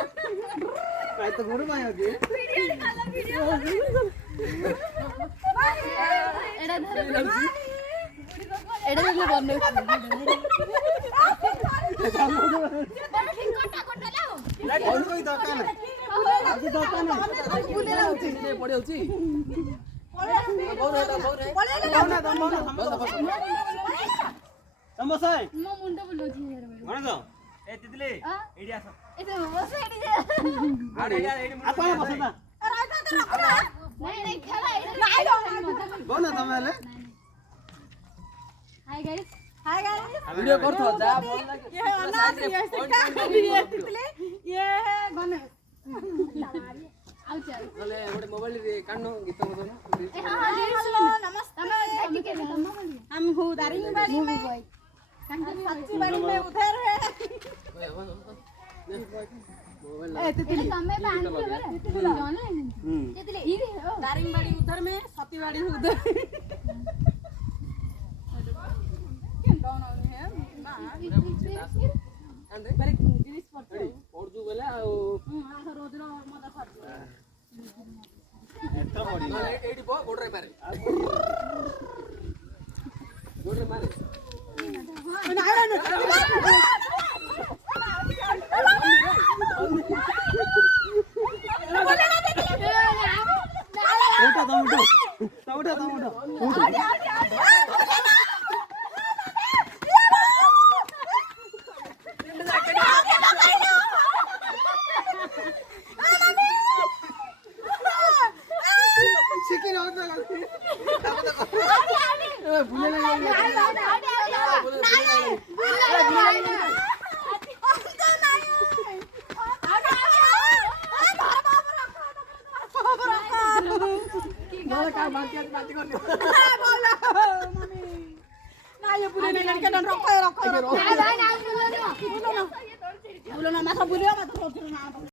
काय तो गुरु माया के एडा धरले बन्ने और कोई दरकार नहीं आज दरकार नहीं बुले लाउची पड़े होची समोसा है मो मुंडो बुलोची कौन तो ए तितली एडी आस ए तो बस एडी जे आपण बसता नहीं खेला कौन है तमेले हाय गाइस वीडियो करथो जा बोल ये अनाथ ये ये तितली ये है गणेश आउ चल बोले गोटे मोबाइल रे कानो गीत मतो ना हेलो नमस्ते हम हूँ दारिंगबाड़ी में बॉय सच्चीबाड़ी में उधर है ए तितली तमे बांध के बरे जान ले तितली ई रे दारिंगबाड़ी उधर में सतीबाड़ी उधर कौन है मां पर जिनिस पड़छ और जो बोले आ रोज रो मत खर्च एत्रा बड़ी एडी बो गोडरे मारे गोडरे मारे बुलो ना माथा बुलियो मत